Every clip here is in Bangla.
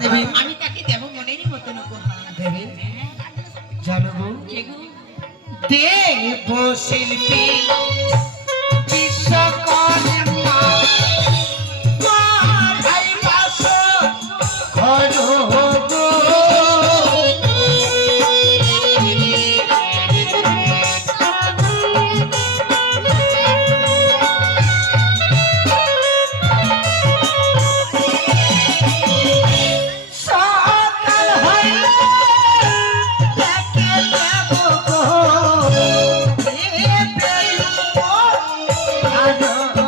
দেবী আমি তাকে দেব মনেরই মতন উপহার। দেবী জানো গো, কে গো? দেব শিল্পী বিশ্বকর্মা মাথায় বাসর ঘর গো। সকাল হইলে তাকে দেব গো, দেবের উপর আরো গো।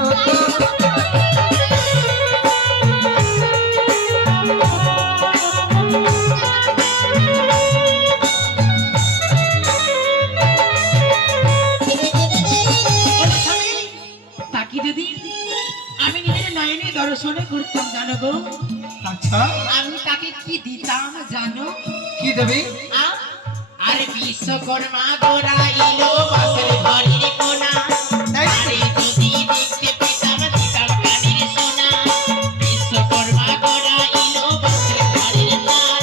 ওরে স্বামী, তাকে যদি আমি নিজের নয়নে দর্শনে করতাম জানো গো, আচ্ছা আমি তাকে কি দিতাম জানো? কি দেবী? আ? আরে বিশ্বকর্মা গোড়াইলো বাসের ঘরের কোনা, তাই তো? আরে যদি দেখতে পেতাম দিতাম কানের সোনা। বিশ্বকর্মা গোড়াইলো বাসের ঘরের তার,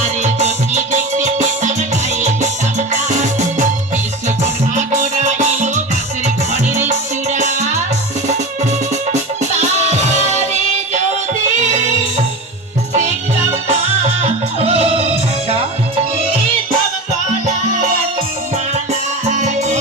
আরে যদি দেখতে পেতাম গায়ে দিতাম তার। বিশ্বকর্মা গোড়াইলো বাসের ঘরের চূড়া, তারে যদি দেখতাম না আচ্ছা দিতাম গলার মালা গো।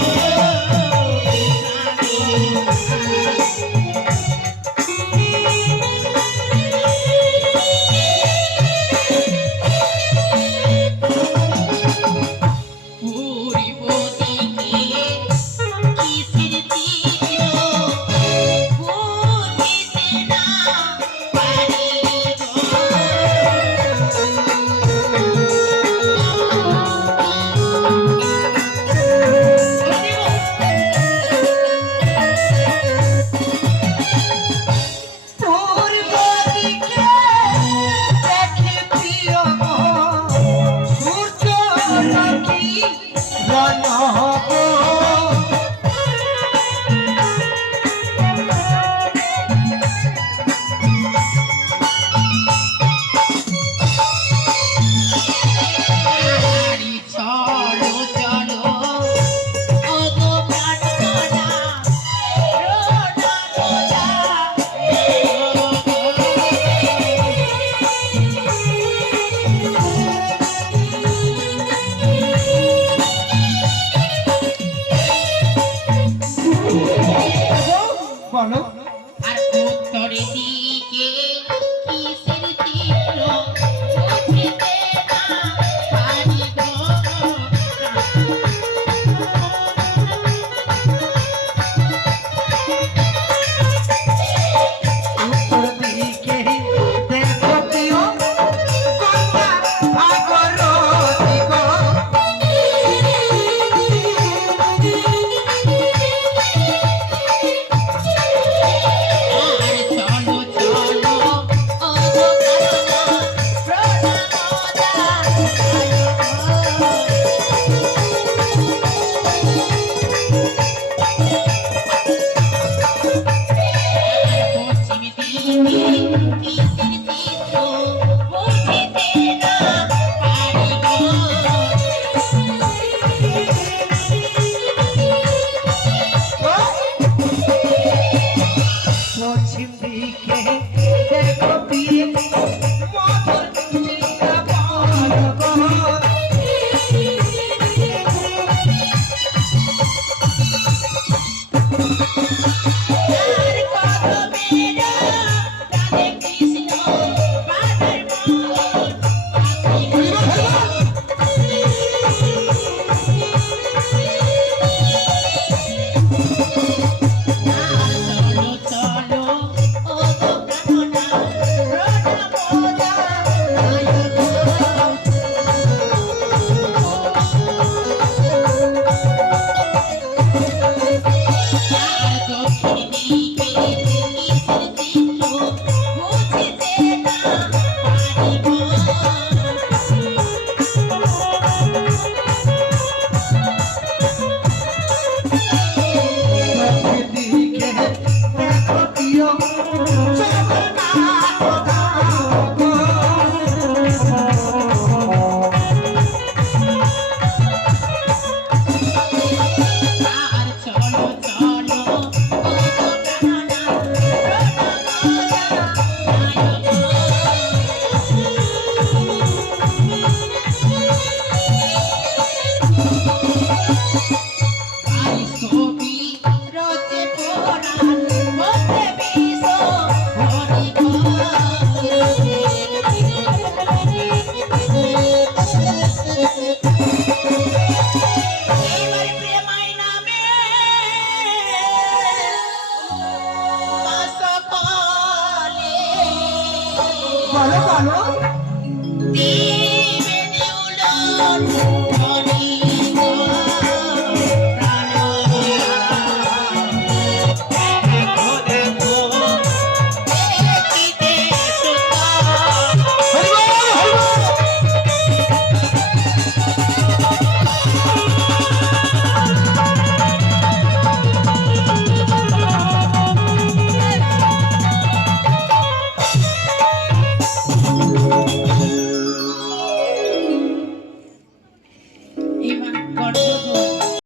দিন